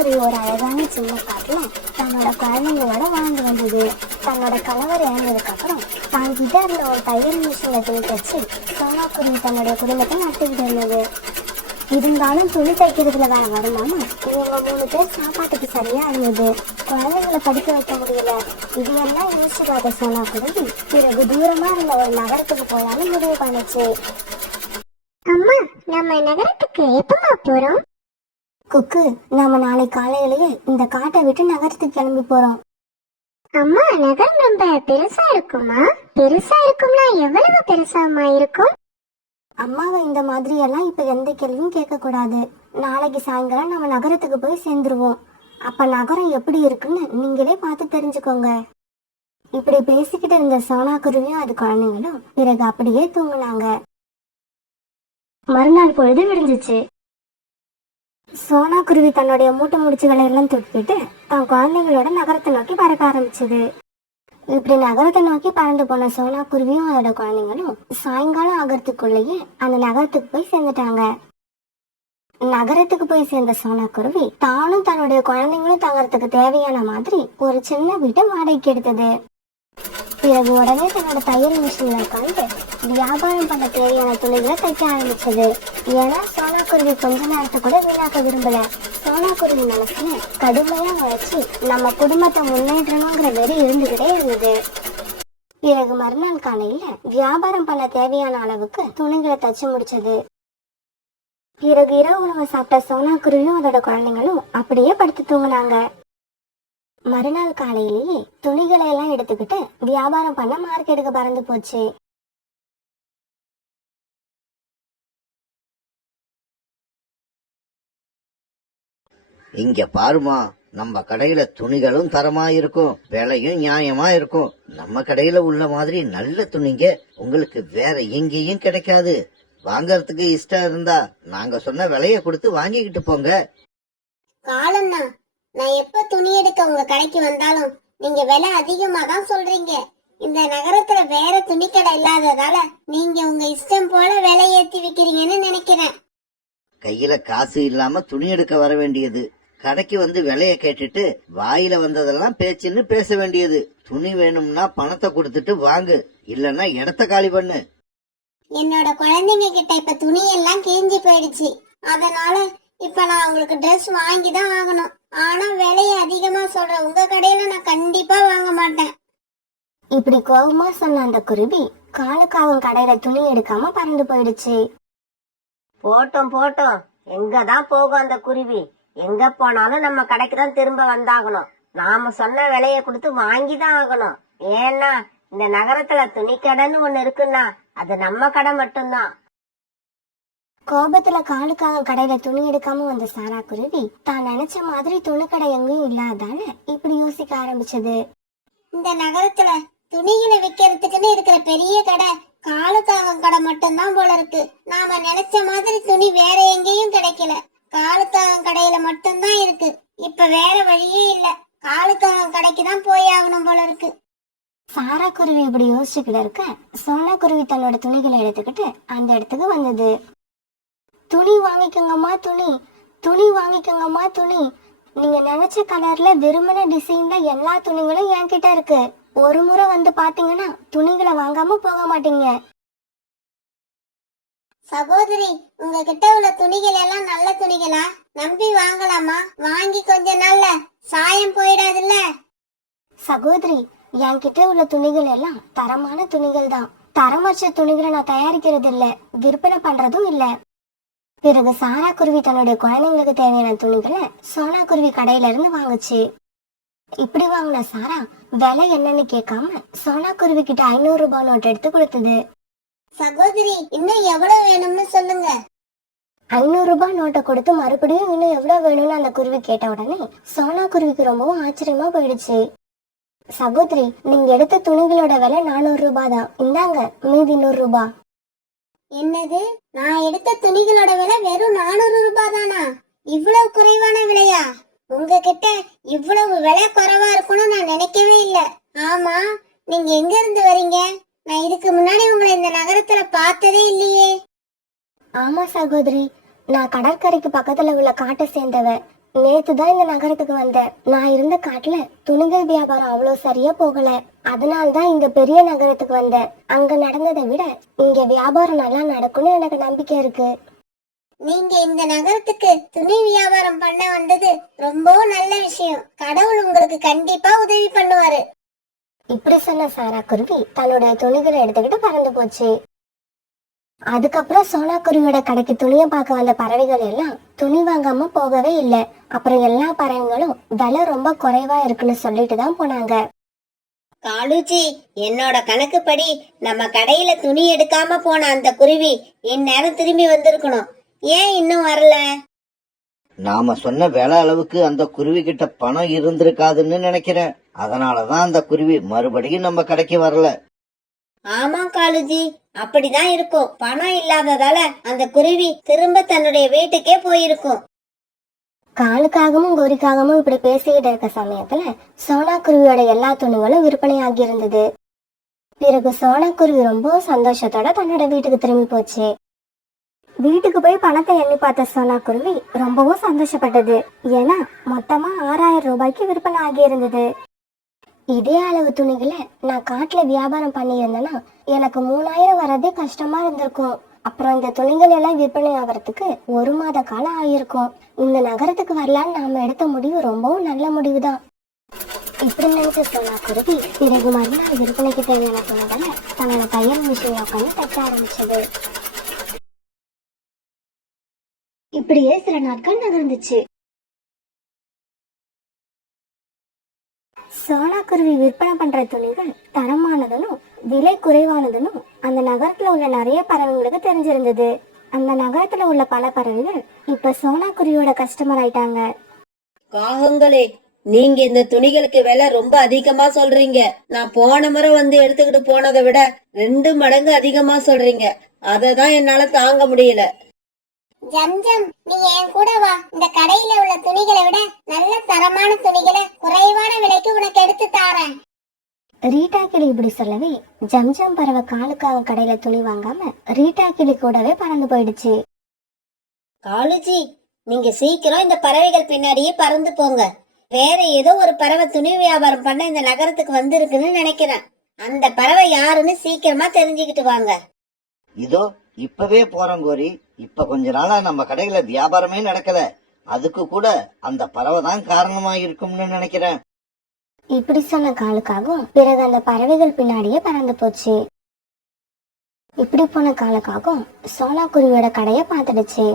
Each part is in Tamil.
சோனாக்குருவி ஒரு அழகான சின்ன காட்டுல தன்னோட குழந்தைங்களோட வாழ்ந்து வந்தது. தன்னோட கணவர் இறந்ததுக்கு அப்புறம் தான் கிட்ட இருந்த ஒரு தையல் மிஷினை துணி தச்சு சோனாக்குருவி தன்னுடைய குடும்பத்தை நடத்திக்கிட்டு இருந்தது. இருந்தாலும் துணி தைக்கிறதுல வேற வருமானம் இவங்க 3 பேர் சாப்பாட்டுக்கு சரியா இருந்தது. குழந்தைங்களை படிக்க வைக்க முடியல. இது எல்லாம் யோசிச்சு பார்த்த சோனாக்குருவி பிறகு தூரமா இருந்த ஒரு நகரத்துக்கு போலான்னு முடிவு பண்ணுச்சு. அம்மா, நம்ம நகரத்துக்கு எப்பமா போறோம்? குக்கு, நாம நாளை காலையிலேயே இந்த காட்டை விட்டு நகரத்துக்கு கிளம்பி போறோம். அம்மா, நகரம் ரொம்ப பெருசா இருக்குமா? பெருசா இருக்கும்னா எவ்வளவு பெருசாமா இருக்கும்? அம்மாவை இந்த மாதிரி எல்லாம் இப்ப எந்த கேள்வியும் கேட்க கூடாது. நாளைக்கு சாயங்காலம் நம்ம நகரத்துக்கு போய் சேர்ந்துருவோம். அப்ப நகரம் எப்படி இருக்குன்னு நீங்களே பார்த்து தெரிஞ்சுக்கோங்க. இப்படி பேசிக்கிட்டு இருந்த சோனாக்குருவியும் அது குழந்தைங்களும் பிறகு அப்படியே தூங்குனாங்க. மறுநாள் பொழுது விடிஞ்சிச்சு. சோனாக்குருவி தன்னுடைய மூட்டை முடிச்சுகளை எல்லாம் தூக்கிட்டு தன் குழந்தைங்களோட நகரத்தை நோக்கி பறக்க ஆரம்பிச்சது. இப்படி நகரத்தை நோக்கி பறந்து போன சோனாக்குருவியும் அதோட குழந்தைங்களும் சாயங்காலம் ஆகிறதுக்குள்ளேயே அந்த நகரத்துக்கு போய் சேர்ந்துட்டாங்க. நகரத்துக்கு போய் சேர்ந்த சோனாக்குருவி தானும் தன்னுடைய குழந்தைங்களும் தங்கறதுக்கு தேவையான மாதிரி ஒரு சின்ன வீட்டை வாடகைக்கு எடுத்தது. பிறகு உடனே தன்னோட தையல் மிஷின்ல உட்காந்து வியாபாரம் பண்ண தேவையான துணிகளை தைக்க ஆரம்பிச்சது. ஏன்னா சோனாக்குருவி கொஞ்ச நேரத்தை கூட வீணாக்க விரும்பல. சோனாக்குருவி மனசுல கடுமையா வச்சு நம்ம குடும்பத்தை முன்னேற்றணுங்கிற வெறி இருந்துகிட்டே இருந்தது. பிறகு மறுநாள் காலையில வியாபாரம் பண்ண தேவையான அளவுக்கு துணிகளை தச்சு முடிச்சது. பிறகு இரவு உணவை சாப்பிட்ட சோனாக்குருவியும் அதோட குழந்தைங்களும் அப்படியே படுத்து தூங்கினாங்க. மறுநாள் காலையிலேயே துணிகளை எல்லாம் எடுத்துக்கிட்டு வியாபாரம் பண்ண மார்க்கெட்டுக்கு பறந்து போச்சு. இங்க பாருமா, நம்ம கடையில துணிகளும் தரமா இருக்கும், விலையும் நியாயமா இருக்கும். நம்ம கடையில உள்ள மாதிரி நல்ல துணிங்க உங்களுக்கு வேற எங்கேயும் கிடைக்காது. வாங்கறதுக்கு இஷ்டம் இருந்தா நாங்க சொன்ன விலைய கொடுத்து வாங்கிக்கிட்டு போங்க. காலண்ணா, நான் எப்ப துணி எடுக்க உங்க கடைக்கு வந்தாலும் நீங்க விலை அதிகமா தான் சொல்றீங்க. இந்த நகரத்துல வேற துணி கடை இல்லாததால நீங்க உங்க இஷ்டம் போல விலை ஏத்தி விக்கிறீங்கன்னு நினைக்கிறேன். கையில காசு இல்லாம துணி எடுக்க வர வேண்டியது, கடைக்கு வந்து விலைய கேட்டுட்டு வாயில வந்ததெல்லாம் பேச்சுன்னு பேச வேண்டியது. துணி வேணும்னா பணத்தை கொடுத்துட்டு வாங்கு, இல்லன்னா இடத்த காலி பண்ணு. என்னோட குழந்தைங்க கிட்ட இப்ப துணி எல்லாம் கிழிஞ்சு போயிடுச்சு. அதனால இப்ப நான் உங்களுக்கு ட்ரெஸ் வாங்கி தான் ஆகணும். ஆனா விலையை அதிகமா சொல்ற உங்க கடையில நான் கண்டிப்பா வாங்க மாட்டேன். இப்படி கோபமா சொன்ன அந்த குருவி காலுக்காவும் கடையில துணி எடுக்காம பறந்து போயிடுச்சு. போட்டோம் போட்டோம், எங்கதான் போகும் அந்த குருவி? எங்க போனாலும் நம்ம கடைக்கு தான் திரும்ப வந்தாகணும். நாம சொன்ன விலைய கொடுத்து வாங்கி தான் ஆகணும். ஏன்னா இந்த நகரத்துல துணி கடைன்னு ஒண்ணு இருக்குன்னா அது நம்ம கடை மட்டும்தான். கோபத்துல காலுக்காக கடையில துணி எடுக்காம வந்த சாரா குருவி தான் நினைச்ச மாதிரி துணி கடை எங்கேயும் இல்லாதால இப்படி யோசிக்க ஆரம்பிச்சது. இந்த நகரத்துல துணிகளை விக்கிறதுக்குன்னு இருக்கிற பெரிய கடை காலுக்காகம் கடை மட்டும்தான் போல இருக்கு. நாம நினைச்ச மாதிரி துணி வேற எங்கேயும் கிடைக்கல. காலுக்காகம் கடையில மட்டும்தான் இருக்கு. இப்ப வேற வழியே இல்ல. காலுக்காகம் கடைக்கு தான் போய் ஆகணும் போல இருக்கு. சாரா குருவி இப்படி யோசிச்சுக்கிட்டு இருக்க சோனா குருவி தன்னோட துணிகளை எடுத்துக்கிட்டு அந்த இடத்துக்கு வந்தது. துணி வாங்கிக்கோங்கம்மா, துணி துணி வாங்கிக்கோங்கம்மா, துணி. நீங்க நினைச்ச கலர்ல வெறுமன டிசைன்ல எல்லா துணிகளும் என்கிட்ட இருக்கு. ஒரு முறை வந்து பாத்தீங்கன்னா துணிகளை வாங்காம போக மாட்டீங்க. சகோதரி, உங்ககிட்ட உள்ள துணிகள் எல்லாம் நல்ல துணிகளா? நம்பி வாங்கலாமா? வாங்கி கொஞ்ச நாள்ல சாயம் போயிடாதுல்ல? சகோதரி, என்கிட்ட உள்ள துணிகள் எல்லாம் தரமான துணிகள் தான். தரமற்ற துணிகளை நான் தயாரிக்கிறது இல்ல, விற்பனை பண்றதும் இல்ல. பிறகு சாரா குருவி தன்னுடைய குழந்தைங்களுக்கு தேவையான துணிகளை சோனா குருவி கடையில இருந்து வாங்குச்சு. இப்படி வாங்கின சாரா விலை என்னன்னு கேட்காம சோனா குருவி கிட்ட 500 ரூபாய் நோட் எடுத்து கொடுத்தது. சகோதரி, இன்னும் எவ்வளவு வேணும்னு சொல்லுங்க. 500 ரூபாய் நோட்டை கொடுத்து மறுபடியும் இன்னும் எவ்வளவு வேணும்னு அந்த குருவி கேட்ட உடனே சோனா குருவிக்கு ரொம்பவும் ஆச்சரியமா போயிடுச்சு. சகோதரி, நீங்க எடுத்த துணிகளோட விலை 400 ரூபாய் தான். இந்தாங்க மீதி 100 ரூபாய். என்னது? நான் எடுத்த துணிகளோட விலை வெறும் 400 ரூபாய் தானா? இவ்வளவு குறைவான விலையா? உங்ககிட்ட இவ்வளவு விலை குறைவா இருக்கும்னு நான் நினைக்கவே இல்ல. ஆமா, நீங்க எங்க இருந்து வரீங்க? நான் இதுக்கு முன்னாடி உங்களை இந்த நகரத்துல பார்த்ததே இல்லையே. ஆமா சகோதரி, நான் கடற்கரைக்கு பக்கத்துல உள்ள காட்டை சேர்ந்தவ. நேத்து தான் இந்த நகரத்துக்கு வந்தேன். நான் இருந்த காட்டுல துணிகள் வியாபாரம் அவ்வளவு சரியா போகல. அதனால்தான் இந்த பெரிய நகரத்துக்கு வந்தேன். அங்க நடந்ததை விட இங்க வியாபாரம் நல்லா நடக்கும்னு எனக்கு நம்பிக்கை இருக்கு. நீங்க இந்த நகரத்துக்கு துணி வியாபாரம் பண்ண வந்தது ரொம்பவும் நல்ல விஷயம். கடவுள் உங்களுக்கு கண்டிப்பா உதவி பண்ணுவாரு. இப்படி சொன்ன சாரா குருவி தன்னோட துணிகளை எடுத்துக்கிட்டு பறந்து போச்சு. அதுக்கப்புறம் சோனா குருவியோட கடைக்கு துணியை பார்க்க வந்த பறவைகள் எல்லாம் துணி வாங்காம போகவே இல்லை. அப்புறம் எல்லா பறவைகளும் விலை ரொம்ப குறைவா இருக்குன்னு சொல்லிட்டு தான் போனாங்க. காலுஜி, என்னோட கணக்குப்படி நம்ம கடையில துணி எடுக்காம போன அந்த குருவி இந்நேரம் திரும்பி வந்திருக்கணும். ஏன் இன்னும் வரல? நாம சொன்ன விலை அளவுக்கு அந்த குருவி கிட்ட பணம் இருந்திருக்காதுன்னு நினைக்கிறேன். அதனாலதான் அந்த குருவி மறுபடியும் நம்ம கடைக்கு வரல. ஆமா காலுஜி, அப்படிதான் இருக்கும். பணம் இல்லாததால அந்த குருவி திரும்ப தன்னுடைய வீட்டுக்கே போயிருக்கும். காலுக்காகவும் கோரிக்காகவும் இப்படி பேசிக்கிட்டு இருக்க சமயத்துல சோனா குருவியோட எல்லா துணிகளும் விற்பனை ஆகி இருந்தது. பிறகு சோனா குருவி ரொம்ப சந்தோஷத்தோட தன்னோட வீட்டுக்கு திரும்பி போச்சு. வீட்டுக்கு போய் பணத்தை எண்ணி பார்த்த சோனா குருவி ரொம்பவும் சந்தோஷப்பட்டது. ஏன்னா மொத்தமா 6000 ரூபாய்க்கு விற்பனை ஆகி இருந்தது. இதே அளவு துணிகளை நான் காட்டுல வியாபாரம் பண்ணி இருந்தேன்னா எனக்கு 3000 வரதே கஷ்டமா இருந்திருக்கும். அப்புறம் இந்த துணிகள் எல்லாம் விற்பனை ஆகிறதுக்கு 1 மாத காலம் ஆயிருக்கும். இந்த நகரத்துக்கு வரலான்னு நாம எடுத்த முடிவு ரொம்பவும் நல்ல முடிவுதான். இப்படி நினைச்ச சோனா குருவி பிறகு மறுநாள் விற்பனைக்கு தேவையான துணிகளை தன்னோட தையல் மிஷின்ல உட்காந்து தைக்க ஆரம்பிச்சது. இப்படியே சில நாட்கள் நகர்ந்துச்சு. சோனா குருவி விற்பனை பண்ற துணிகள் தரமானதும் விலை குறைவானதும் அந்த நகரத்துல உள்ள நிறைய பறவைங்களுக்கு தெரிஞ்சிருந்தது. அந்த நகரத்துல உள்ள பல பறவைகள் இப்ப சோனா குருவியோட கஸ்டமர் ஆயிட்டாங்க. காகங்களே, நீங்க இந்த துணிகளுக்கு விலை ரொம்ப அதிகமா சொல்றீங்க. நான் போன முறை வந்து எடுத்துக்கிட்டு போனதை விட 2 மடங்கு அதிகமா சொல்றீங்க. அததான் என்னால தாங்க முடியல. ஜம்ஜம், நீ என் கூட வா. இந்த கடையில உள்ள துணிகளை விட நல்ல தரமான துணிகளை குறைவான விலைக்கு உனக்கு எடுத்து தாரேன். ரீட்டா கிளி இப்படி சொல்லவே ஜம்ஜம் பறவை காலுக்காக கடையில துணி வாங்காம ரீட்டா கிளி கூடவே பறந்து போயிடுச்சு. காலுஜி, நீங்க சீக்கிரம் இந்த பறவைகள் பின்னாடியே பறந்து போங்க. வேற ஏதோ ஒரு பறவை துணி வியாபாரம் பண்ண இந்த நகரத்துக்கு வந்திருக்குன்னு நினைக்கிறேன். அந்த பறவை யாருன்னு சீக்கிரமா தெரிஞ்சுக்கிட்டு வாங்க. இதோ இப்பவே போறோம் கோரி. இப்ப கொஞ்ச நாளா நம்ம கடையில வியாபாரமே நடக்கல. அதுக்கு கூட அந்த பறவை தான் காரணமா இருக்கும்னு நினைக்கிறேன். இப்படி சொன்ன காலுக்காகவும் பிறகு அந்த பறவைகள் பின்னாடியே பறந்து போச்சு. இப்படி போன காலுக்காகவும் சோனா குருவியோட கடைய பார்த்துடுச்சு.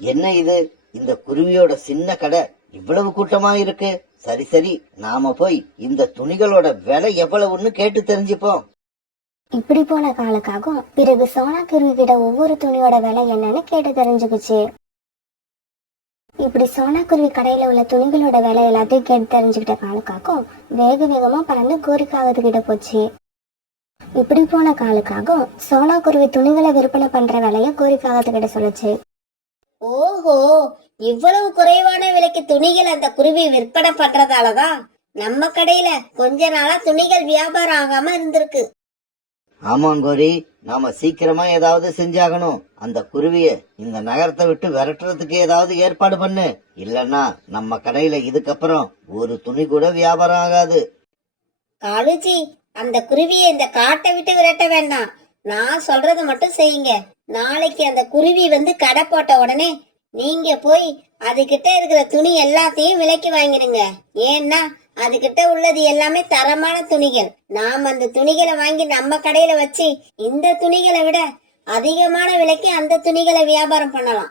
என்ன இது, இந்த குருவியோட சின்ன கடை இவ்வளவு கூட்டமா இருக்கு. சரி சரி, நாம போய் இந்த துணிகளோட விலை எவ்வளவுன்னு கேட்டு தெரிஞ்சுப்போம். இப்படி போன காலுக்காகவும் பிறகு சோனா குருவி கிட்ட ஒவ்வொரு துணியோட விலை என்னன்னு கேட்டு தெரிஞ்சுக்குச்சு. இப்படி சோனா குருவி கடையில உள்ள துணிகளோட விலை எல்லாத்தையும் கேட்டு தெரிஞ்சுக்கிட்ட காலுக்காகவும் வேக வேகமா பறந்து கோரிக்காகத்துக்கிட்ட போச்சு. இப்படி போன காலுக்காகவும் சோனா குருவி துணிகளை விற்பனை பண்ற விலைய கோரிக்காகத்துக்கிட்ட சொல்லுச்சு. ஓஹோ, இவ்வளவு குறைவான விலைக்கு துணிகள் அந்த குருவி விற்பனை பண்றதாலதான் நம்ம கடையில கொஞ்ச நாளா துணிகள் வியாபாரம் ஆகாம இருந்திருக்கு. ஆமாங்கோரி, நாம சீக்கிரமா ஏதாவது செஞ்சாகணும். அந்த குருவிய இந்த நகரத்தை விட்டு விரட்டுறதுக்கு ஏதாவது ஏற்பாடு பண்ணு. இல்லன்னா நம்ம கடையில இதுக்கப்புறம் ஒரு துணி கூட வியாபாரம் ஆகாது. காலுஜி, அந்த குருவியை இந்த காட்டை விட்டு விரட்ட வேண்டாம். நான் சொல்றத மட்டும் செய்யுங்க. நாளைக்கு அந்த குருவி வந்து கடை போட்ட உடனே நீங்க போய் அதுகிட்ட இருக்கிற துணி எல்லாத்தையும் விலைக்கு வாங்கிடுங்க. ஏன்னா அதுகிட்ட உள்ளது எல்லாமே தரமான துணிகள். நாம அந்த துணிகளை வாங்கி நம்ம கடையில வச்சு இந்த துணிகளை விட அதிகமான விலைக்கு அந்த துணிகளை வியாபாரம் பண்ணலாம்.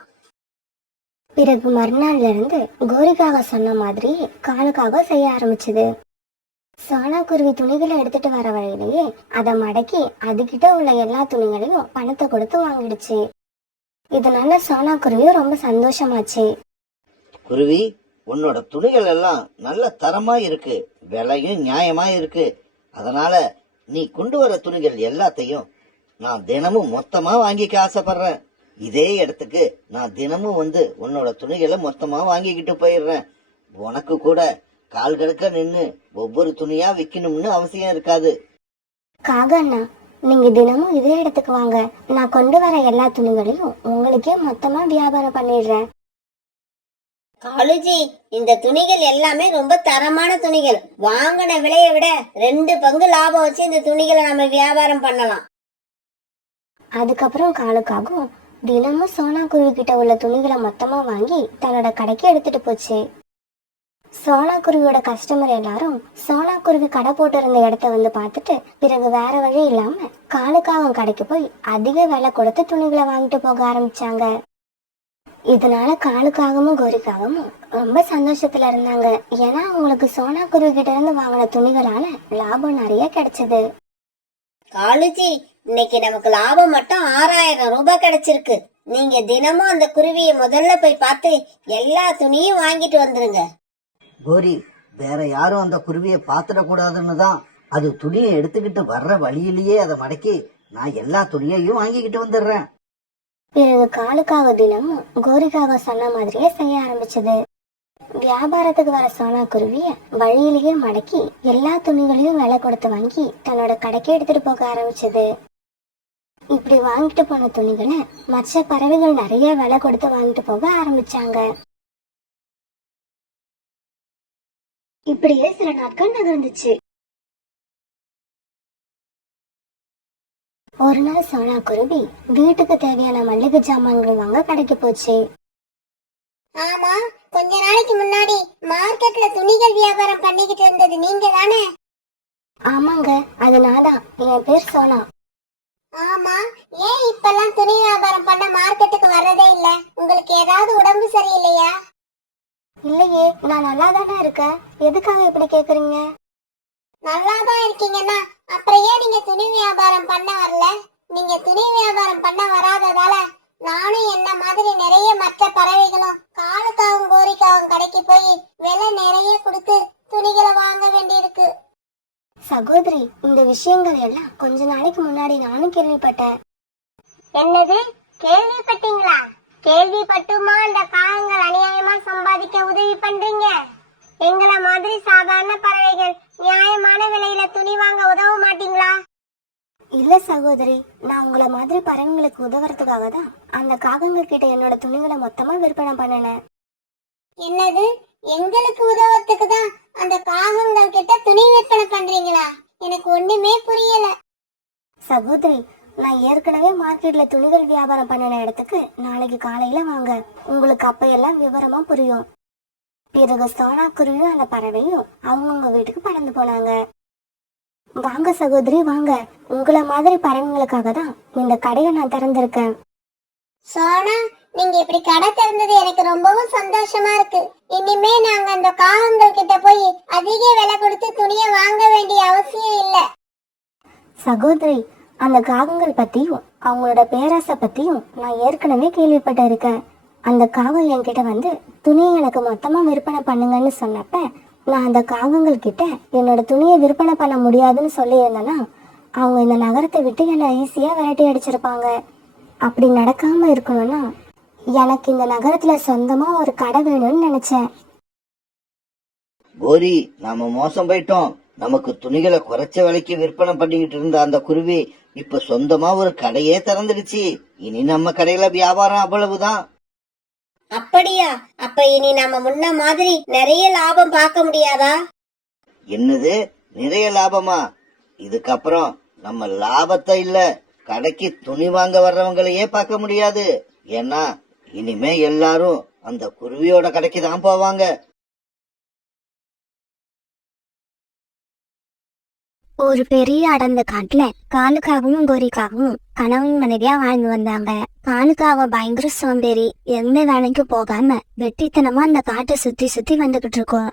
பிறகு மறுநாள்ல இருந்து கோரிக்காக சொன்ன மாதிரி காலுக்காக செய்ய ஆரம்பிச்சது. சோனா குருவி துணிகளை எடுத்துட்டு வர வழியிலேயே அதை மடக்கி அதுகிட்ட உள்ள எல்லா துணிகளையும் பணத்தை கொடுத்து வாங்கிடுச்சு. இதனால சோனா குருவியும் ரொம்ப சந்தோஷமாச்சு. குருவி, உன்னோட துணிகள் எல்லாம் நல்ல தரமா இருக்கு, விலையும் நியாயமா இருக்கு. அதனால நீ கொண்டு வர துணிகள் எல்லாத்தையும் நான் தினமும் மொத்தமா வாங்கிக்க ஆசைப்படுறேன். இதே இடத்துக்கு நான் தினமும் வந்து உன்னோட துணிகளை மொத்தமா வாங்கிக்கிட்டு போயிடுறேன். உனக்கு கூட கால் கடுக்க நின்னு ஒவ்வொரு துணியா விக்கணும்னு அவசியம் இருக்காது. காகண்ணா, நீங்க தினமும் இதே இடத்துக்கு வாங்க. நான் கொண்டு வர எல்லா துணிகளையும் உங்களுக்கே மொத்தமா வியாபாரம் பண்ணிடுறேன். காலுஜி, இந்த துணிகள் எல்லாமே ரொம்ப தரமான துணிகள். வாங்கின விலையை விட 2 பங்கு லாபம் வச்சு இந்த துணிகளை நம்ம வியாபாரம் பண்ணலாம். அதுக்கப்புறம் காலுக்காகவும் தினமும் சோனா குருவி கிட்ட உள்ள துணிகளை மொத்தமா வாங்கி தன்னோட கடைக்கு எடுத்துட்டு போச்சு. சோனா குருவியோட கஸ்டமர் எல்லாரும் சோனா குருவி கடை போட்டு இருந்த இடத்த வந்து பார்த்துட்டு பிறகு வேற வழி இல்லாம காலுக்காகவும் கடைக்கு போய் அதிக விலை கொடுத்து துணிகளை வாங்கிட்டு போக ஆரம்பிச்சாங்க. இதனால காலுக்காகவும் கோரிக்காகவும் ரொம்ப சந்தோஷத்துல இருந்தாங்க. ஏன்னா அவங்களுக்கு சோனா குருவி கிட்ட இருந்து வாங்கின துணிகளால லாபம் நிறைய கிடைச்சது. காலுஜி, இன்னைக்கு நமக்கு லாபம் மட்டும் 6000 ரூபாய் கிடைச்சிருக்கு. நீங்க தினமும் அந்த குருவியை முதல்ல போய் பார்த்து எல்லா துணியும் வாங்கிட்டு வந்துருங்க. கோரி, வேற யாரும் அந்த குருவியை பாத்திரக்கூடாதுன்னு தான் அது துணியை எடுத்துக்கிட்டு வர்ற வழியிலேயே அதை மடக்கி நான் எல்லா துணியையும் வாங்கிக்கிட்டு வந்துடுறேன். பிறகு காலுக்காக தினமும் கோரிக்காக சொன்ன மாதிரியே செய்ய ஆரம்பிச்சது. வியாபாரத்துக்கு வர சோனா குருவிய வழியிலேயே மடக்கி எல்லா துணிகளையும் விலை கொடுத்து வாங்கி தன்னோட கடைக்கு எடுத்துட்டு போக ஆரம்பிச்சது. இப்படி வாங்கிட்டு போன துணிகளை மற்ற பறவைகள் நிறைய விலை கொடுத்து வாங்கிட்டு போக ஆரம்பிச்சாங்க. இப்படியே சில நாட்கள் நகர்ந்துச்சு. ஒரு நாள் சோனா குருவி வீட்டுக்கு தேவையான மல்லிகை ஜாமான்கள் வாங்க கடைக்கு போச்சு. ஆமா, கொஞ்ச நாளைக்கு முன்னாடி மார்க்கெட்ல துணிகள் வியாபாரம் பண்ணிக்கிட்டு இருந்தது நீங்க தானே? ஆமாங்க, அது நான் தான். என் பேர் சோனா. ஆமா, ஏன் இப்பெல்லாம் துணி வியாபாரம் பண்ண மார்க்கெட்டுக்கு வர்றதே இல்ல? உங்களுக்கு ஏதாவது உடம்பு சரியில்லையா? இல்லையே, நான் நல்லா தானே இருக்கேன். எதுக்காக இப்படி கேக்குறீங்க? நல்லாதான் இருக்கீங்கன்னா அப்புறம் ஏன் நீங்க துணி வியாபாரம் பண்ண வரல? நீங்க துணி வியாபாரம் பண்ண வராததால நானும் என்ன மாதிரி நிறைய மற்ற பறவைகளும் காலுக்காவும் கோரிக்காவும் கடைக்கு போய் விலை நிறைய கொடுத்து துணிகளை வாங்க வேண்டியிருக்கு. சகோதரி, இந்த விஷயங்கள் எல்லாம் கொஞ்ச நாளைக்கு முன்னாடி நானும் கேள்விப்பட்டேன். என்னது, கேள்விப்பட்டீங்களா? கேள்விப்பட்டுமா அந்த காகங்கள் அநியாயமா சம்பாதிக்க உதவி பண்றீங்க? எங்களை மாதிரி சாதாரண பறவைகள் நியாயமான விலையில துணி வாங்க உதவ மாட்டீங்களா? இல்ல சகோதரி, நான் உங்களை மாதிரி பறவைங்களுக்கு உதவுறதுக்காக தான் அந்த காகங்கள் கிட்ட என்னோட துணிகளை மொத்தமா விற்பனை பண்ணினேன். என்னது, எங்களுக்கு உதவத்துக்கு தான் அந்த காகங்கள் கிட்ட துணி விற்பனை பண்றீங்களா? எனக்கு ஒண்ணுமே புரியல. சகோதரி, நான் ஏற்கனவே மார்க்கெட்ல துணிகள் வியாபாரம் பண்ணின இடத்துக்கு நாளைக்கு காலையில வாங்க. உங்களுக்கு அப்ப எல்லாம் விவரமா புரியும். பிறகு சோனா குருவியும் அந்த பறவையும் அவங்கவுங்க வீட்டுக்கு பறந்து போனாங்க. வாங்க சகோதரி, வாங்க. உங்களை மாதிரி பறவைங்களுக்காக தான் இந்த கடையை நான் திறந்திருக்கேன். சோனா, நீங்க இப்படி கடை திறந்தது எனக்கு ரொம்பவும் சந்தோஷமா இருக்கு. இனிமே நாங்க அந்த காகங்கள் கிட்ட போய் அதிக விலை கொடுத்து துணியை வாங்க வேண்டிய அவசியம் இல்ல. சகோதரி, அந்த காகங்கள் பத்தியும் அவங்களோட பேராசை பத்தியும் நான் ஏற்கனவே கேள்விப்பட்டு இருக்கேன். அந்த காகம் என்கிட்ட வந்து துணியை எனக்கு மொத்தமா விற்பனை பண்ணுங்கன்னு சொன்னப்ப நான் அந்த காகங்கள் கிட்ட என்னோட துணியை விற்பனை பண்ண முடியாதுன்னு சொல்லி இருந்தேன்னா அவங்க இந்த நகரத்தை விட்டு என்னை ஈஸியா விரட்டி அடிச்சிருப்பாங்க. அப்படி நடக்காம இருக்கணும்னா எனக்கு இந்த நகரத்துல சொந்தமா ஒரு கடை வேணும்னு நினைச்சேன். கோரி, நாம மோசம் போயிட்டோம். நமக்கு துணிகளை குறைச்ச விலைக்கு விற்பனை பண்ணிக்கிட்டு இருந்த அந்த குருவி இப்ப சொந்தமா ஒரு கடையே திறந்துடுச்சு. இனி நம்ம கடையில வியாபாரம் அவ்வளவுதான். அப்படியா? அப்ப இனி நம்ம முன்ன மாதிரி நிறைய லாபம் பார்க்க முடியாதா? என்னது, நிறைய லாபமா? இதுக்கப்புறம் நம்ம லாபத்தை இல்ல, கடைக்கு துணி வாங்க வர்றவங்களையே பார்க்க முடியாது. ஏன்னா இனிமே எல்லாரும் அந்த குருவியோட கடைக்கு தான் போவாங்க. ஒரு பெரிய அடர்ந்த காட்டுல காலுக்காகவும் கோரிக்காகவும் கணவன் மனைவியா வாழ்ந்து வந்தாங்க. காலுக்காக பயங்கர சோம்பேறி. எந்த வேலைக்கும் போகாம வெட்டித்தனமா அந்த காட்டை சுத்தி சுத்தி வந்துகிட்டு இருக்கோம்.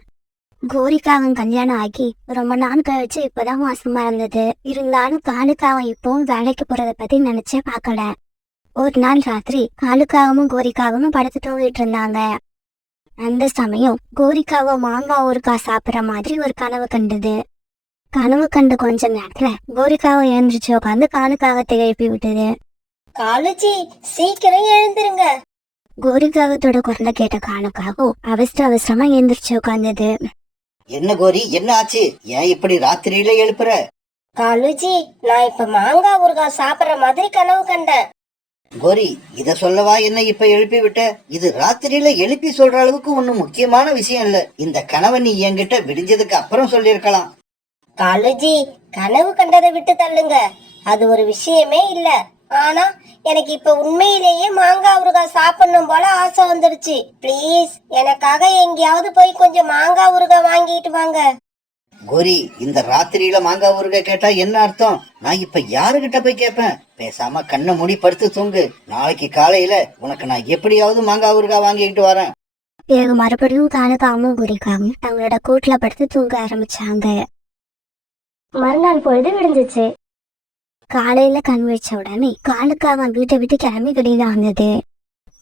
கோரிக்காவும் கல்யாணம் ஆகி ரொம்ப நாள் கழிச்சு இப்பதான் மாசமா இருந்தது. இருந்தாலும் காலுக்காவும் இப்பவும் வேலைக்கு போறத பத்தி நினைச்சே பார்க்கல. ஒரு நாள் ராத்திரி காலுக்காகவும் கோரிக்காகவும் படுத்து தூங்கிட்டு இருந்தாங்க. அந்த சமயம் கோரிக்காவும் மாங்காய் ஊறுகாய் சாப்பிடுற மாதிரி ஒரு கனவு கண்டது. கனவு கண்டு கொஞ்ச நேரத்துல கோரிக்காவும் எழுந்திரிச்சு உட்காந்து காலுக்காகத்தை எழுப்பி விட்டது. காலுச்சி, சீக்கிரம் எழுந்திருங்க. கோரிக்காகத்தோட குரலை கேட்ட காலுக்காகவும் அவசரமா எழுந்திரிச்சு உட்கார்ந்தது. என்ன கோரி, என்ன ஆச்சு? ஏன் இப்படி ராத்திரியில எழுப்புற? காலுச்சி, நான் இப்ப மாங்காய் ஊறுகாய் சாப்பிடுற மாதிரி கனவு கண்டேன். கோரி, இத சொல்லவா என்ன இப்ப எழுப்பி விட்ட? இது ராத்திரியில எழுப்பி சொல்ற அளவுக்கு ஒண்ணும் முக்கியமான விஷயம் இல்ல. இந்த கனவை நீ என்கிட்ட விடிஞ்சதுக்கு அப்புறம் சொல்லிருக்கலாம். காலுஜி, கனவு கண்டதை விட்டு தள்ளுங்க, அது ஒரு விஷயமே இல்ல. ஆனா எனக்கு இப்ப உண்மையிலேயே மாங்காய் ஊறுகாய் சாப்பிடணும் போல ஆசை வந்துருச்சு. ப்ளீஸ் எனக்காக எங்கேயாவது போய் கொஞ்சம் மாங்காய் ஊறுகாய் வாங்கிட்டு வாங்க. கோரி, இந்த ராத்திரியில மாங்காய் ஊறுகாய் கேட்டா என்ன அர்த்தம்? நான் இப்ப யாருகிட்ட போய் கேட்பேன்? பேசாம கண்ணை மூடி படுத்து தூங்கு. நாளைக்கு காலையில உனக்கு நான் எப்படியாவது மாங்காய் ஊறுகாய் வாங்கிட்டு வரேன். பிறகு மறுபடியும் காலுக்காகவும் குறிக்காகவும் தங்களோட கூட்டுல படுத்து தூங்க ஆரம்பிச்சாங்க. மறுநாள் பொழுது விடிஞ்சிச்சு. காலையில கண் வச்ச உடனே காலுக்காவன் வீட்டை விட்டு கிளம்பி வெளியில வந்தது.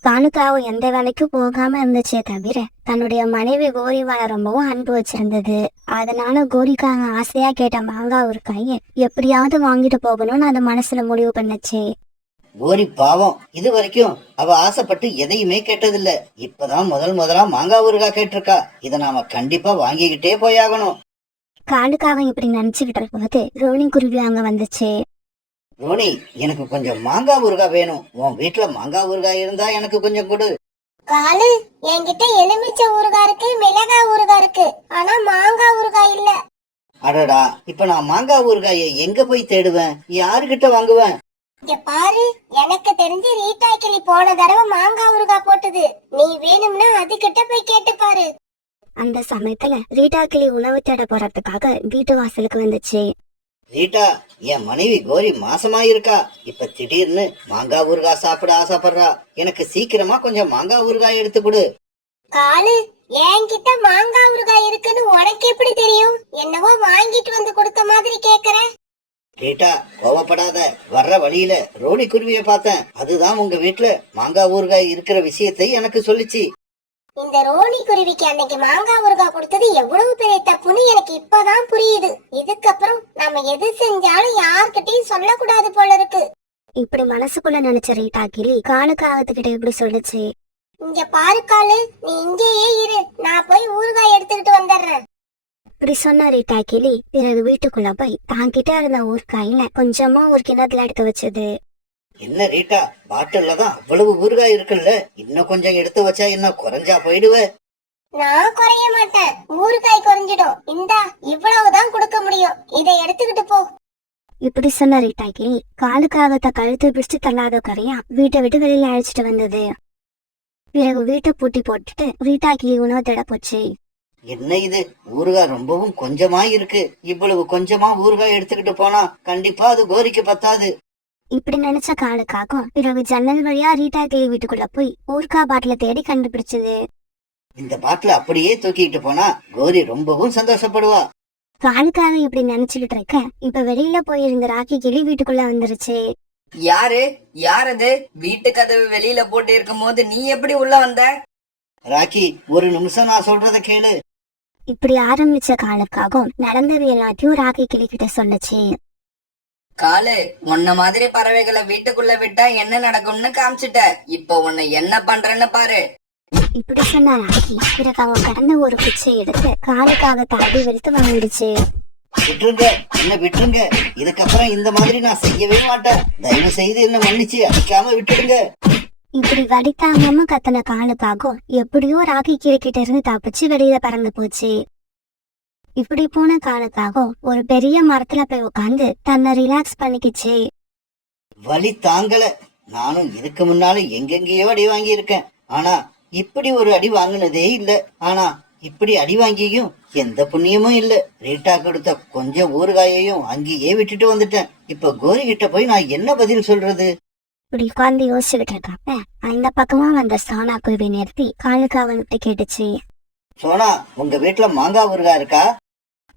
காலுக்காவும் எந்த வேலைக்கும் போகாம இருந்துச்சே தவிர தன்னுடைய மனைவி கோரி மேல ரொம்பவும் அன்பு வச்சிருந்தது. அதனால கோரிக்காக ஆசையா கேட்ட மாங்காய் ஒரு கையை எப்படியாவது வாங்கிட்டு போகணும்னு அந்த மனசுல முடிவு பண்ணுச்சு. கோரி பாவம், இது வரைக்கும் அவ ஆசைப்பட்டு எதையுமே கேட்டதில்ல. இப்பதான் முதலா மாங்காய் ஊறுகாய் கேட்டிருக்கா. இத நாம கண்டிப்பா வாங்கிக்கிட்டே போயாகணும். காலுக்காவன் இப்படி நினைச்சுக்கிட்டு இருக்கும்போது ரோனி குருவி அங்க வந்துச்சு. ரோனி, எனக்கு கொஞ்சம் மாங்காய் ஊறுகாய் வேணும். உன் வீட்டுல மாங்காய் ஊறுகாய் இருந்தா எனக்கு கொஞ்சம் கொடு. காலு, என்கிட்ட எலுமிச்சை ஊறுகாய் இருக்கு, மிளகாய் ஊறுகாய் இருக்கு, ஆனா மாங்காய் ஊறுகாய் இல்ல. அடடா, இப்ப நான் மாங்காய் ஊறுகாயை எங்க போய் தேடுவேன்? யாருகிட்ட வாங்குவேன்? இங்க பாரு, எனக்கு தெரிஞ்சு ரீட்டா கிளி போன தடவை மாங்காய் ஊறுகாய் போட்டது. நீ வேணும்னா அதுகிட்ட போய் கேட்டு பாரு. அந்த சமயத்துல ரீட்டா கிளி உணவு தேட போறதுக்காக வீட்டு வாசலுக்கு வந்துச்சு. ரீட்டா, என் மனைவி கோரி மாசமா இருக்கா. இப்ப திடீர்னு மாங்காய் ஊறுகாய் சாப்பிட ஆசைப்படுறா. எனக்கு சீக்கிரமா கொஞ்சம் மாங்காய் ஊறுகாய் எடுத்து கொடு. காலு, என்கிட்ட மாங்காய் ஊறுகாய் இருக்குன்னு உனக்கு எப்படி தெரியும்? என்னவோ வாங்கிட்டு வந்து கொடுத்த மாதிரி கேக்குற. ரீட்டா, கோவப்படாத. வர்ற வழியில ரோனி குருவிய பார்த்தேன். அதுதான் உங்க வீட்டுல மாங்காய் ஊறுகாய் இருக்கிற விஷயத்தை எனக்கு சொல்லிச்சு. இந்த ரோனி குருவிக்கு அன்னைக்கு மாங்காய் ஊறுகாய் கொடுத்தது எவ்வளவு பெரிய தப்புன்னு எனக்கு இப்பதான் புரியுது. இதுக்கப்புறம் நாம எது செஞ்சாலும் யார்கிட்டயும் சொல்லக்கூடாது போல இருக்கு. இப்படி மனசுக்குள்ள நினைச்ச ரீட்டா கிளி காலுக்காகத்துக்கிட்ட இப்படி சொல்லுச்சு. இங்க பாரு காலு, நீ இங்கேயே இரு, நான் போய் ஊறுகாய் எடுத்துக்கிட்டு வந்துடுறேன். இப்படி சொன்ன ரீட்டா கிளி பிறகு வீட்டுக்குள்ள போய் தாங்கிட்ட இருந்த ஊறுகாயில கொஞ்சமா ஒரு கிணத்துல எடுத்து வச்சது. என்ன ரீட்டா, பாட்டில்ல தான் அவ்வளவு ஊறுகாய் இருக்குல்ல, இன்னும் கொஞ்சம் எடுத்து வச்சா என்ன குறைஞ்சா போயிடுவ? நான் குறைய மாட்டேன், ஊறுகாய் குறைஞ்சிடும். இந்தா, இவ்வளவுதான் கொடுக்க முடியும், இதை எடுத்துக்கிட்டு போ. இப்படி சொன்ன ரீட்டா கிளி காலுக்காகத்த கழுத்து பிடிச்சு தள்ளாத குறையா வீட்டை விட்டு வெளியில அழைச்சிட்டு வந்தது. பிறகு வீட்டை பூட்டி போட்டுட்டு ரீட்டா கிளி உணவு தேட போச்சு. என்ன இது, ஊறுகாய் ரொம்பவும் கொஞ்சமா இருக்கு. இவ்வளவு கொஞ்சமா ஊறுகாய் எடுத்துக்கிட்டு போனா கண்டிப்பா அது கோரிக்கு பத்தாது. இப்படி நினைச்ச காலுக்காகும் பிறகு ஜன்னல் வழியா ரீட்டா கிளி வீட்டுக்குள்ள போய் ஊறுகாய் பாட்டில தேடி கண்டுபிடிச்சது. இந்த பாட்டில அப்படியே தூக்கிட்டு போனா கோரி ரொம்பவும் சந்தோஷப்படுவா. காலுக்காக இப்படி நினைச்சுக்கிட்டு இருக்க இப்ப வெளியில போயிருந்த ராக்கி கிளி வீட்டுக்குள்ள வந்துருச்சு. யாரது? வீட்டு கதவு வெளியில போட்டு இருக்கும் போது நீ எப்படி உள்ள வந்த? ராக்கி, ஒரு நிமிஷம் நான் சொல்றத கேளு. இப்படி ஆரம்பிச்ச காலுக்காகும் நடந்தது எல்லாத்தையும் ராக்கி கிளி கிட்ட சொல்லுச்சு. காலு, உன்ன மாதிரி பறவைகளை வீட்டுக்குள்ள விட்டா என்ன நடக்கும்னு காமிச்சிட்ட. இப்ப உன்னை என்ன பண்றேன்னு பாரு. இப்படி சொன்ன ராக்கி பிறகு அவங்க கடந்த ஒரு குச்சை எடுத்து காலுக்காக தாடி வெறுத்து வாங்கிடுச்சு. விட்டுருங்க, என்ன விட்டுருங்க. இதுக்கப்புறம் இந்த மாதிரி நான் செய்யவே மாட்டேன். தயவு செய்து என்ன மன்னிச்சு அடிக்காம விட்டுடுங்க. இப்படி வடித்தாங்காம கத்தன காலுக்காகும் எப்படியோ ராக்கி கிளி கிட்ட இருந்து தப்பிச்சு வெளியில பறந்து போச்சு. இப்படி போன காலுக்காகும் ஒரு பெரிய மரத்துல போய் உட்காந்து தன்னை ரிலாக்ஸ் பண்ணிக்கிச்சு. வலி தாங்கல. நானும் இதுக்கு முன்னால எங்கெங்கேயோ அடி வாங்கி இருக்கேன். ஆனா இப்படி ஒரு அடி வாங்கினதே இல்ல. ஆனா இப்படி அடி வாங்கியும் எந்த புண்ணியமும் இல்ல. ரீட்டா கொடுத்த கொஞ்சம் ஊறுகாயையும் அங்கேயே விட்டுட்டு வந்துட்டேன். இப்ப கோரி கிட்ட போய் நான் என்ன பதில் சொல்றது? இப்படி உட்காந்து யோசிச்சுக்கிட்டு இருக்காப்ப அந்த பக்கமா வந்த சோனா குருவி நிறுத்தி காலுக்காவன்கிட்ட கேட்டுச்சு. சோனா, உங்க வீட்டுல மாங்காய் ஊறுகாய் இருக்கா?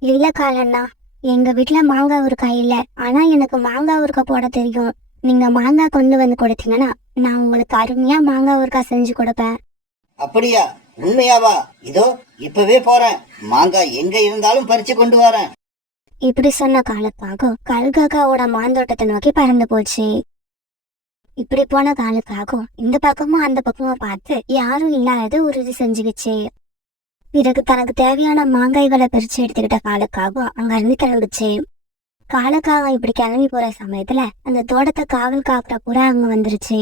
இல்ல காலண்ணா, எங்க வீட்டுல மாங்காய் ஊறுகாய் இல்ல. ஆனா எனக்கு மாங்காய் ஊறுகாய் போட தெரியும். நீங்க மாங்காய் கொண்டு வந்து கொடுத்தீங்கன்னா நான் உங்களுக்கு அருமையா மாங்காய் ஊறுகாய் செஞ்சு கொடுப்பேன். அப்படியா? உண்மையாவா? இதோ இப்பவே போறேன். மாங்காய் எங்க இருந்தாலும் பறிச்சு கொண்டு வரேன். இப்படி சொன்ன காலுக்காகும் கல்காக்காவோட மாந்தோட்டத்தை நோக்கி பறந்து போச்சு. இப்படி போன காலுக்காகும் இந்த பக்கமும் அந்த பக்கமும் பார்த்து யாரும் இல்லாதது உறுதி செஞ்சுக்கிச்சு. பிறகு தனக்கு தேவையான மாங்காய்களை பிரிச்சு எடுத்துக்கிட்ட காலுக்காகும் அங்க இருந்து கிளம்பிச்சு. காலுக்காக இப்படி கிளம்பி போற சமயத்துல அந்த தோட்டத்தை காவல் காக்குற புறா அங்க வந்துருச்சு.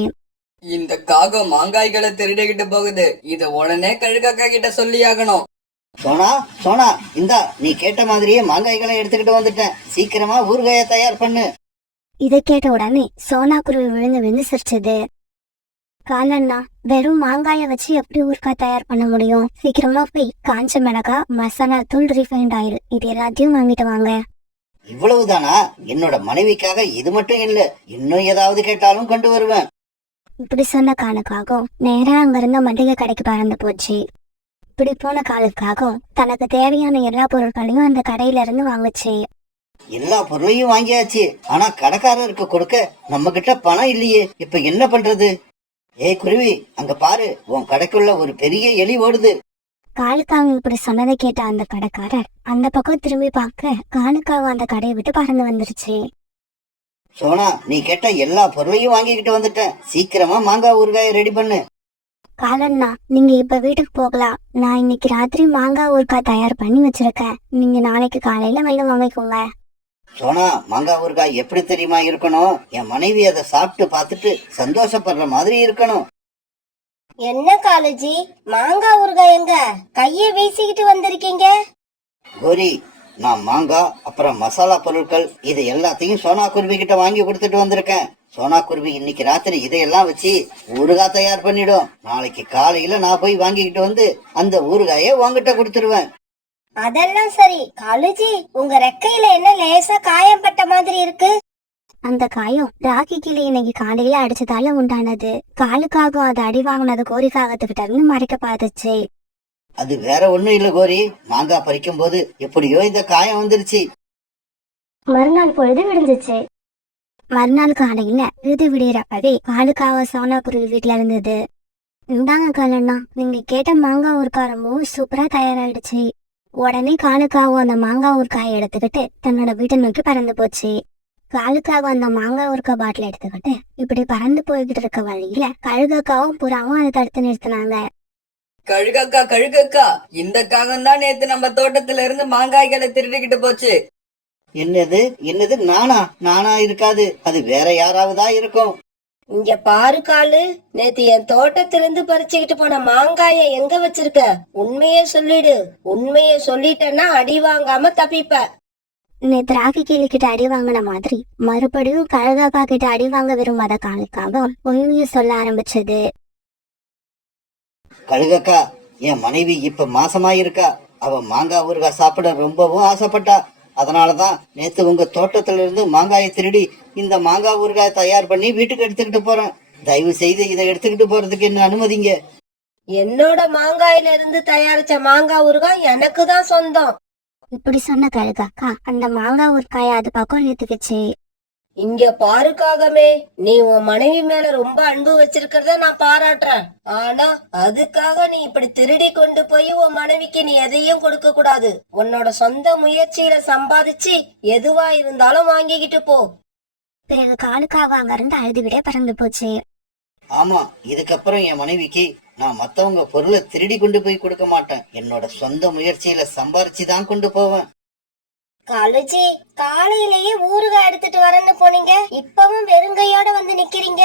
இந்த காகம் மாங்காய்களை திருடிக்கிட்டு போகுது. இத உடனே கழுகாக்கா கிட்ட சொல்லியாகணும். சோனா சோனா, இந்தா நீ கேட்ட மாதிரியே மாங்காய்களை எடுத்துக்கிட்டு வந்துட்டேன். சீக்கிரமா ஊறுகாய தயார் பண்ணு. இதை கேட்ட உடனே சோனா குருவி விழுந்து விழுந்து சிரிச்சது. காலண்ணா, வெறும் மாங்காய வச்சு எப்படி ஊறுகாய் தயார் பண்ண முடியும்? சீக்கிரமா போய் காஞ்ச மிளகா, மசாலா தூள், ரிஃபைண்ட் ஆயில் இது எல்லாத்தையும் வாங்கிட்டு வாங்க. இவ்வளவுதானா? என்னோட மனைவிக்காக இது மட்டும் இல்ல, இன்னும் ஏதாவது கேட்டாலும் கொண்டு வருவேன். இப்படி சொன்ன காலுக்காகவும் நேரா அங்க இருந்த மளிகை கடைக்கு பறந்து போச்சு. இப்படி போன காலுக்காகவும் தனக்கு தேவையான எல்லா பொருட்களையும் அந்த கடையில இருந்து வாங்குச்சு. எல்லா பொருளையும் வாங்கியாச்சு, ஆனா கடைக்காரருக்கு கொடுக்க நம்ம கிட்ட பணம் இல்லையே. இப்ப என்ன பண்றது? ஏய் குருவி, அங்க பாரு, உன் கடைக்குள்ள ஒரு பெரிய எலி ஓடுது. காலுக்காக இப்படி சொன்னதை கேட்ட அந்த கடைக்காரர் அந்த பக்கம் திரும்பி பார்க்க காலுக்காக அந்த கடையை விட்டு பறந்து வந்துருச்சு. சோனா, நீ கேட்ட எல்லா பொருளையும் வாங்கிக்கிட்டு வந்துட்டேன். சீக்கிரமா மாங்காய் ஊறுகாயை ரெடி பண்ணு. காலண்ணா, நீங்க இப்ப வீட்டுக்கு போகலாம். நான் இன்னைக்கு ராத்திரி மாங்காய் ஊறுகாய் தயார் பண்ணி வச்சிருக்கேன். நீங்க நாளைக்கு காலையில வந்து வாங்கிக்கோங்க. சோனா, மாங்காய் ஊறுகாய் எப்படி தெரியுமா இருக்கணும்? என் மனைவி அதை சாப்பிட்டு பார்த்துட்டு சந்தோஷப்படுற மாதிரி இருக்கணும். என்ன காலுஜி, மாங்காய் ஊறுகாய் எங்க? கைய வீசிக்கிட்டு வந்திருக்கீங்க. கோரி, நான் மாங்காய் அப்புறம் மசாலா பொருட்கள் இது எல்லாத்தையும் சோனா குருவி கிட்ட வாங்கி கொடுத்துட்டு வந்திருக்கேன். சோனா குருவி இன்னைக்கு ராத்திரி இதையெல்லாம் வச்சு ஊறுகாய் தயார் பண்ணிடும். நாளைக்கு காலையில நான் போய் வாங்கிக்கிட்டு வந்து அந்த ஊறுகாயை உங்ககிட்ட கொடுத்துருவேன். அதெல்லாம் சரி. காலுஜி, உங்க ரெக்கையில என்ன லேசா காயம் பட்ட மாதிரி இருக்கு? அந்த காயம் ராகி கிளி இன்னைக்கு காலையில அடிச்சதால உண்டானது. காலுக்காக அது அடி வாங்கினது கோரிக்காகத்துக்கிட்ட இருந்து மறைக்க பார்த்துச்சு. அது வேற ஒண்ணும் இல்ல கோரி, மாங்காய் பறிக்கும் போது எப்படியோ இந்த காயம் வந்துருச்சு. மறுநாள் பொழுது விடிஞ்சிச்சு. மறுநாள் காலையில விடுதி விடியறப்பவே காலுக்காக சோனா குருவி வீட்டுல இருந்தது. இந்தாங்க காலண்ணா, நீங்க கேட்ட மாங்காய் ஊறுகாய் ரொம்பவும் சூப்பரா தயாராயிடுச்சு. உடனே காலுக்காக அந்த மாங்காய் ஊறுகாயை எடுத்துக்கிட்டு தன்னோட வீட்டை நோக்கி பறந்து போச்சு. காலுக்காக அந்த மாங்காய் ஊறுகாய் பாட்டில் எடுத்துக்கிட்டு இப்படி பறந்து போய்கிட்டு இருக்க வழியில கழுகாக்காவும் புறாவும் அதை தடுத்து நிறுத்தினாங்க. கழுகாக்கா கழுகாக்கா, இந்த காகம் தான் நேத்து நம்ம தோட்டத்துல இருந்து மாங்காய்களை திருடிக்கிட்டு போச்சு. என்னது என்னது? நானா இருக்காது, அது வேற யாராவதா இருக்கும். இங்க பாரு காலு, நேத்து என் தோட்டத்திலிருந்து பறிச்சுக்கிட்டு போன மாங்காய எங்க வச்சிருக்க? உண்மையே சொல்லிடு. உண்மையை சொல்லிட்டேன்னா அடி வாங்காம தப்பிப்ப. நேத்து ராகி கிளி கிட்ட அடி வாங்கின மாதிரி மறுபடியும் கழுகாக்கா கிட்ட அடி வாங்க விரும்பாத காலுக்காக உண்மையை சொல்ல ஆரம்பிச்சது. கழுகக்கா, என் மனைவி இப்ப மாசமா இருக்கா. அவ மாங்காய் ஊறுகாய் சாப்பிட ரொம்பவும் ஆசைப்பட்டா. அதனாலதான் நேத்து உங்க தோட்டத்துல இருந்து மாங்காயை திருடி இந்த மாங்காய் ஊறுகாய் தயார் பண்ணி வீட்டுக்கு எடுத்துக்கிட்டு போறேன். தயவு செய்து இதை எடுத்துக்கிட்டு போறதுக்கு என்ன அனுமதிங்க. என்னோட மாங்காயில இருந்து தயாரிச்ச மாங்காய் ஊறுகாய் எனக்கு தான் சொந்தம். இப்படி சொன்ன கழுகாக்கா அந்த மாங்காய் ஊறுகாயை அது பக்கம் இழுத்துக்குச்சு. இங்க பாருக்காகமே, நீ உன் மனைவி மேல ரொம்ப அன்பு வச்சிருக்கிறத நான் பாராட்டுறேன். ஆனா அதுக்காக நீ இப்படி திருடி கொண்டு போய் உன் மனைவிக்கு நீ எதையும் கொடுக்க கூடாது. உன்னோட சொந்த முயற்சியில சம்பாதிச்சு எதுவா இருந்தாலும் வாங்கிக்கிட்டு போ. பிறகு காலுக்காக அங்க இருந்து அழுதுவிடே பறந்து போச்சு. ஆமா, இதுக்கப்புறம் என் மனைவிக்கு நான் மத்தவங்க பொருளை திருடி கொண்டு போய் கொடுக்க மாட்டேன். என்னோட சொந்த முயற்சியில சம்பாரிச்சுதான் கொண்டு போவேன். காலுஜி, காலையிலேயே ஊறுகாய் எடுத்துட்டு வரேன்னு போனீங்க, இப்பவும் வெறுங்கையோட வந்து நிக்கிறீங்க.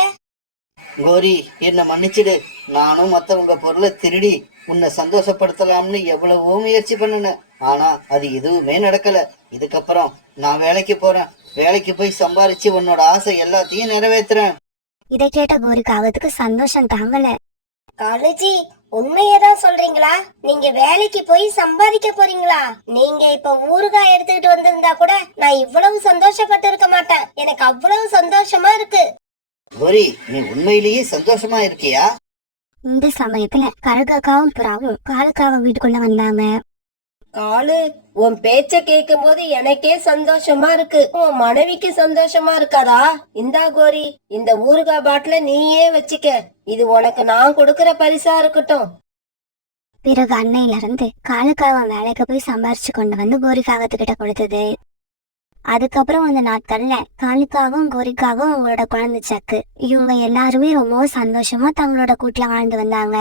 கோரி, என்ன மன்னிச்சிடு. நானும் மத்தவங்க பொருளை திருடி உன்னை சந்தோஷப்படுத்தலாம்னு எவ்வளவோ முயற்சி பண்ணினேன். ஆனா அது எதுவுமே நடக்கல. இதுக்கப்புறம் நான் வேலைக்கு போறேன். வேலைக்கு போய் சம்பாரிச்சு உன்னோட ஆசை எல்லாத்தையும் நிறைவேற்றுறேன். இதை கேட்ட கோரிக்காகத்துக்கு சந்தோஷம் தாங்கல. காலுஜி, உண்மையதான் சொல்றீங்களா? நீங்க வேலைக்கு போய் சம்பாதிக்க போறீங்களா? நீங்க இப்ப ஊறுகாய் எடுத்துக்கிட்டு வந்திருந்தா கூட நான் இவ்வளவு சந்தோஷப்பட்டு இருக்க மாட்டேன். எனக்கு அவ்வளவு சந்தோஷமா இருக்கு. கோரி, நீ உண்மையிலேயே சந்தோஷமா இருக்கியா? இந்த சமயத்துல கழுகாக்காவும் புறாவும் காலுக்காக வீட்டுக்குள்ள வந்தாங்க. காலு, உன் பேச்ச கேட்கும் போது எனக்கே சந்தோஷமா இருக்கு. உன் மனைவிக்கு சந்தோஷமா இருக்காதா? இந்தா கோரி, இந்த ஊறுகாய் பாட்டில நீயே வச்சுக்க. இது உனக்கு நான் கொடுக்கற பரிசா இருக்கட்டும். பிறகு அன்னையில இருந்து காலுக்காக வேலைக்கு போய் சம்பாரிச்சு கொண்டு வந்து கோரிக்காகத்துக்கிட்ட கொடுத்தது. அதுக்கப்புறம் அந்த நாட்கள்ல காலுக்காகவும் கோரிக்காகவும் அவங்களோட குழந்தை சக்கு இவங்க எல்லாருமே ரொம்ப சந்தோஷமா தங்களோட கூட்டுல வாழ்ந்து வந்தாங்க.